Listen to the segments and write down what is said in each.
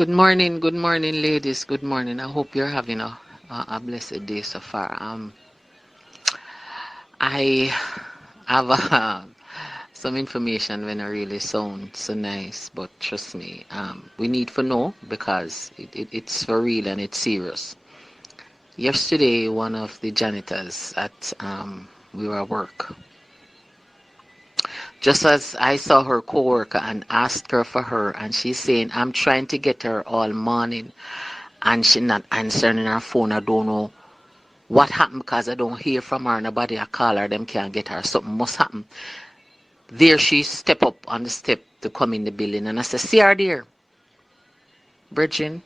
Good morning, ladies. Good morning. I hope you're having a blessed day so far. I have some information when I really sound so nice, but trust me, we need to know because it's for real and it's serious. Yesterday, one of the janitors at we were at work. Just as I saw her coworker and asked her for her, and she's saying, "I'm trying to get her all morning, and she not answering her phone. I don't know what happened because I don't hear from her. Nobody I call her, them can't get her. Something must happen." There she step up on the step to come in the building, and I said, "See her there, Bridging."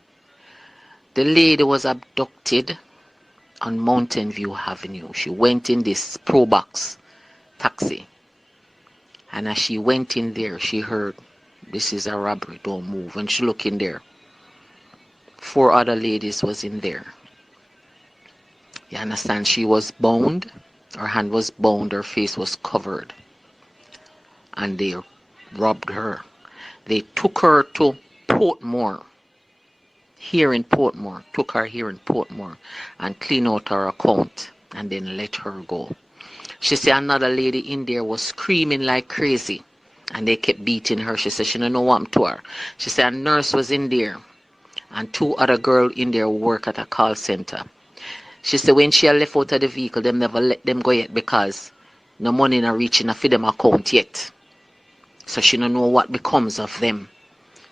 The lady was abducted on Mountain View Avenue. She went in this Pro Box taxi, and as she went in there, she heard, "This is a robbery. Don't move." When she looked in there, four other ladies was in there. You understand? She was bound. Her hand was bound. Her face was covered, and they robbed her. They took her to Portmore, took her here in Portmore and clean out her account and then let her go. She said another lady in there was screaming like crazy and they kept beating her. She said she didn't know what happened to her. She said a nurse was in there and two other girls in there who work at a call center. She said when she left out of the vehicle, them never let them go yet because no money not reaching a for them account yet. So she don't know what becomes of them.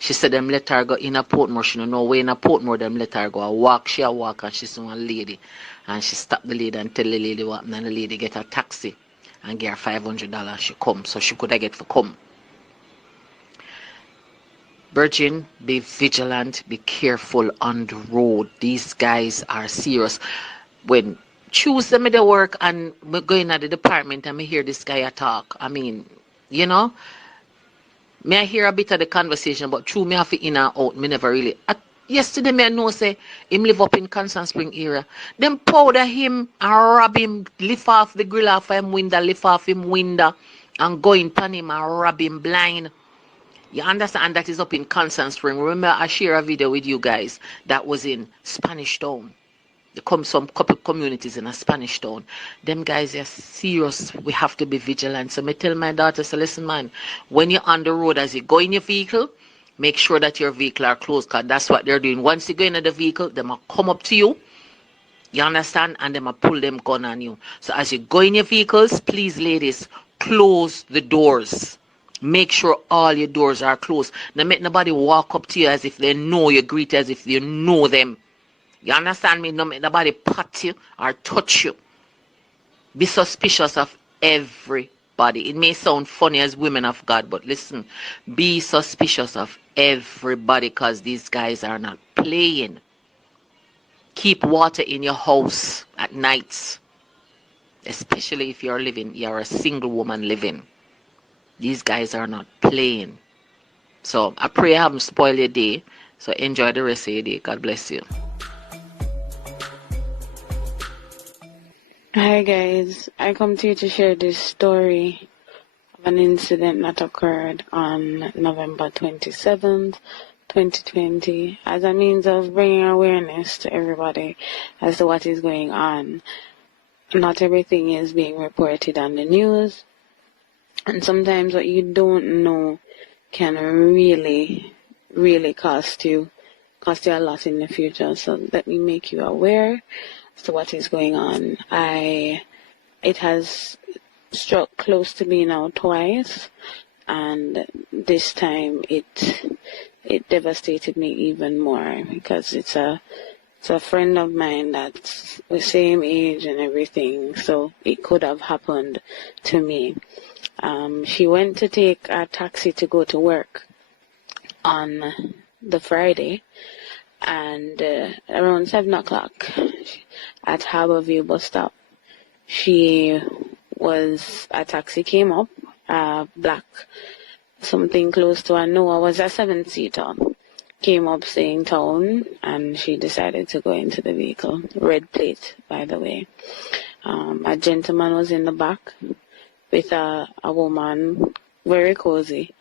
She said them let her go in a Portmore. She don't know where in a Portmore them let her go. I walk, she a walk and she saw a lady. And she stopped the lady and tell the lady what happened. And the lady get a taxi and get her $500. She come. So she could have get for come. Virgin, be vigilant, be careful on the road. These guys are serious. When Tuesday me dey work and me going at the department and me hear this guy talk. I mean, you know, me I hear a bit of the conversation, but true me have to in and out. Me never really. Yesterday me I know say him live up in Constant Spring area. Them powder him and rob him, lift off the grill off him window, lift off him window, and go in pan him and rob him blind. You understand? And that is up in Constant Spring. Remember I share a video with you guys that was in Spanish Town. There come some couple communities in a Spanish town. Them guys are serious. We have to be vigilant. So me tell my daughter, so listen man, when you're on the road as you go in your vehicle, make sure that your vehicle are closed because that's what they're doing. Once you go into the vehicle, they will come up to you. You understand? And they will pull them gun on you. So as you go in your vehicles, please ladies, close the doors. Make sure all your doors are closed. Don't make nobody walk up to you as if they know you, greet as if you know them. You understand me? No make nobody pat you or touch you. Be suspicious of everybody. It may sound funny as women of God, but listen, be suspicious of everybody because these guys are not playing. Keep water in your house at nights, especially if you're a single woman living. These guys are not playing. So I pray I haven't spoiled your day. So enjoy the rest of your day. God bless you. Hi guys, I come to you to share this story of an incident that occurred on November 27th, 2020 as a means of bringing awareness to everybody as to what is going on. Not everything is being reported on the news, and sometimes what you don't know can really cost you a lot in the future. So let me make you aware as to what is going on. It has struck close to me now twice, and this time it devastated me even more because it's a friend of mine that's the same age and everything, so it could have happened to me. She went to take a taxi to go to work on the Friday, and around 7 o'clock at Harborview bus stop, a taxi came up, black, something close to a Noah, was a 7-seater, came up saying town, and she decided to go into the vehicle, red plate, by the way. A gentleman was in the back with a woman, very cozy,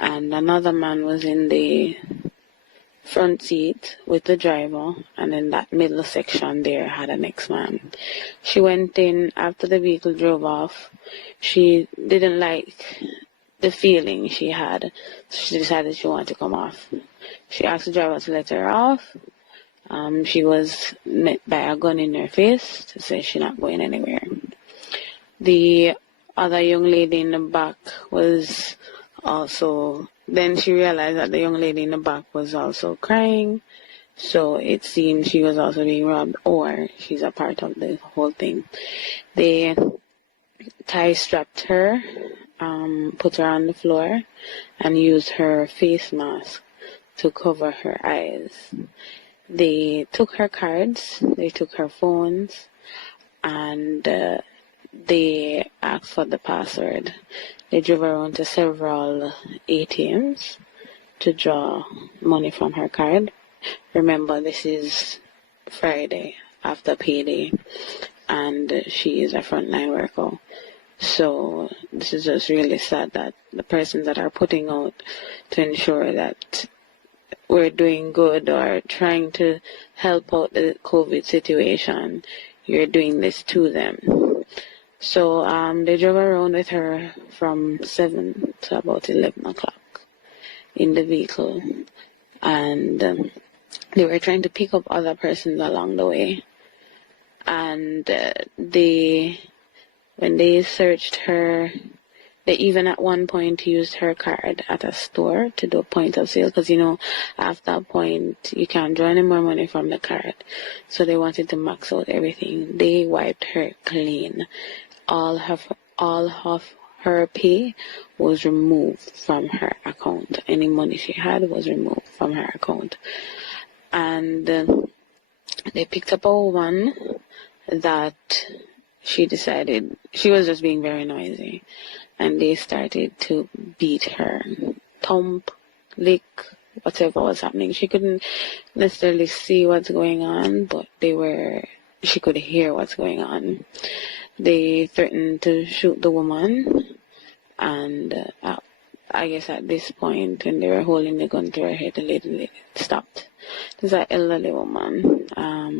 and another man was in the front seat with the driver, and then that middle section there had an ex-man. She went in after the vehicle drove off. She didn't like the feeling she had, so she decided she wanted to come off. She asked the driver to let her off. She was met by a gun in her face to say she's not going anywhere. The other young lady in the back was also, then she realized that the young lady in the back was also crying, so it seemed she was also being robbed, or she's a part of the whole thing. They tie-strapped her, put her on the floor, and used her face mask to cover her eyes. They took her cards, they took her phones, and they asked for the password. They drove around to several ATMs to draw money from her card. Remember, this is Friday after payday, and she is a frontline worker. So this is just really sad that the persons that are putting out to ensure that we're doing good or trying to help out the COVID situation, you're doing this to them. So they drove around with her from 7 to about 11 o'clock in the vehicle, and they were trying to pick up other persons along the way. And when they searched her, they even at one point used her card at a store to do a point of sale, because after a point you can't draw any more money from the card. So they wanted to max out everything. They wiped her clean. All of her pay was removed from her account. Any money she had was removed from her account. And they picked up a woman that she decided she was just being very noisy, and they started to beat her, thump, lick, whatever was happening. She couldn't necessarily see what's going on, but she could hear what's going on. They threatened to shoot the woman, and I guess at this point, when they were holding the gun to her head, the lady stopped. There's an elderly woman,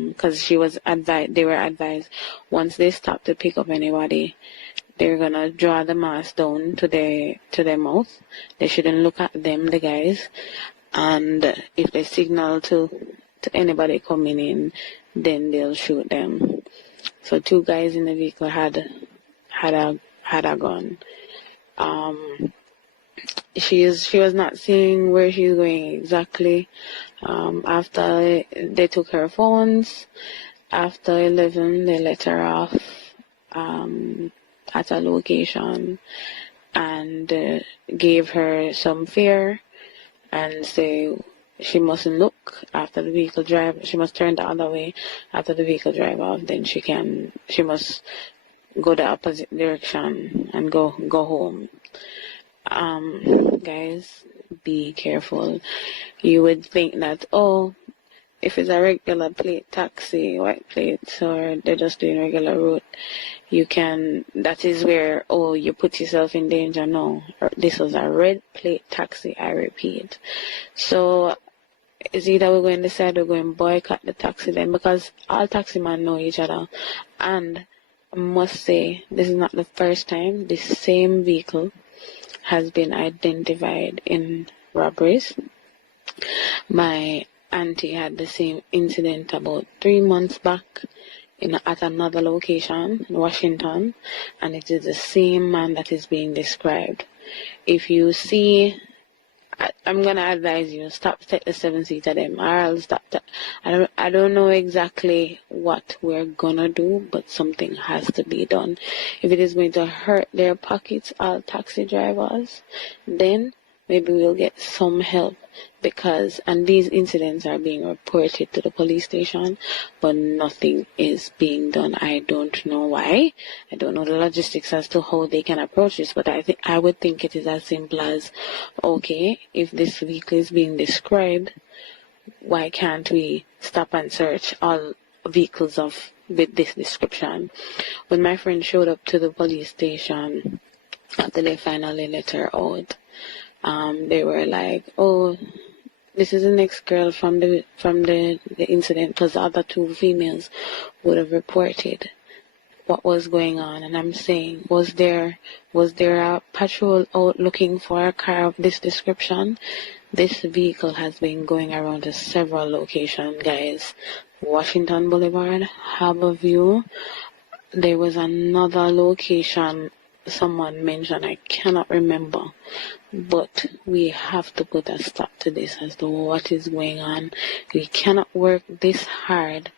because they were advised, once they stop to pick up anybody, they're gonna draw the mask down to their mouth. They shouldn't look at them, the guys, and if they signal to anybody coming in, then they'll shoot them. So 2 guys in the vehicle had a gun. She was not seeing where she's going exactly. After they took her phones, after 11, they let her off at a location and gave her some fare and say she mustn't look after the vehicle drive. She must turn the other way after the vehicle drive off. Then she must go the opposite direction and go home. Guys, be careful. You would think that, if it's a regular plate taxi, white plates, or they're just doing regular route, that is where, you put yourself in danger. No, this was a red plate taxi, I repeat. So it's either we're going to decide we're going to boycott the taxi then, because all taxi men know each other. And I must say, this is not the first time this same vehicle has been identified in robberies. My auntie had the same incident about 3 months back at another location in Washington, and it is the same man that is being described. If you see, I'm going to advise you, stop to take the 7-seater them, or I'll stop. I don't know exactly what we're going to do, but something has to be done. If it is going to hurt their pockets, all taxi drivers, then maybe we'll get some help, and these incidents are being reported to the police station, but nothing is being done. I don't know why. I don't know the logistics as to how they can approach this, but I would think it is as simple as, okay, if this vehicle is being described, why can't we stop and search all vehicles with this description? When my friend showed up to the police station after they finally let her out, they were like, This is the next girl from the incident, because the other two females would have reported what was going on. And I'm saying, was there a patrol out looking for a car of this description? This vehicle has been going around to several locations, guys. Washington Boulevard, Harbor View. There was another location someone mentioned, I cannot remember. But we have to put a stop to this as to what is going on. We cannot work this hard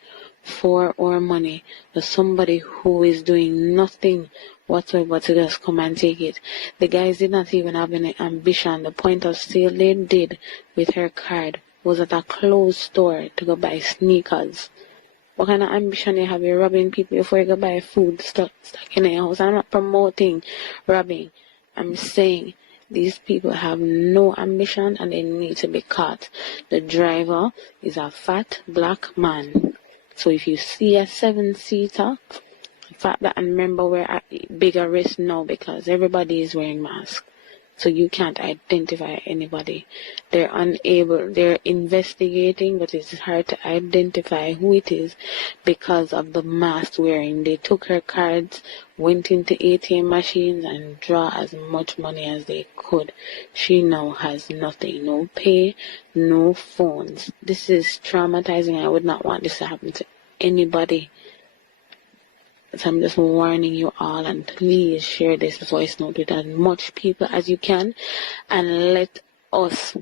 for our money for somebody who is doing nothing whatsoever to just come and take it. The guys did not even have any ambition. The point of sale they did with her card was at a closed store to go buy sneakers. What kind of ambition you have? You're robbing people before you go buy food stuck in your house. I'm not promoting robbing. I'm saying these people have no ambition and they need to be caught. The driver is a fat black man. So if you see a 7-seater, the fact that, and remember we're at bigger risk now because everybody is wearing masks. So you can't identify anybody. They're unable, they're investigating, but it's hard to identify who it is because of the mask wearing. They took her cards, went into ATM machines and draw as much money as they could. She now has nothing, no pay, no phones. This is traumatizing. I would not want this to happen to anybody. So I'm just warning you all, and please share this voice note with as much people as you can and let us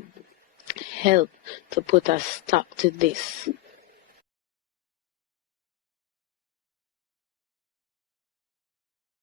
help to put a stop to this.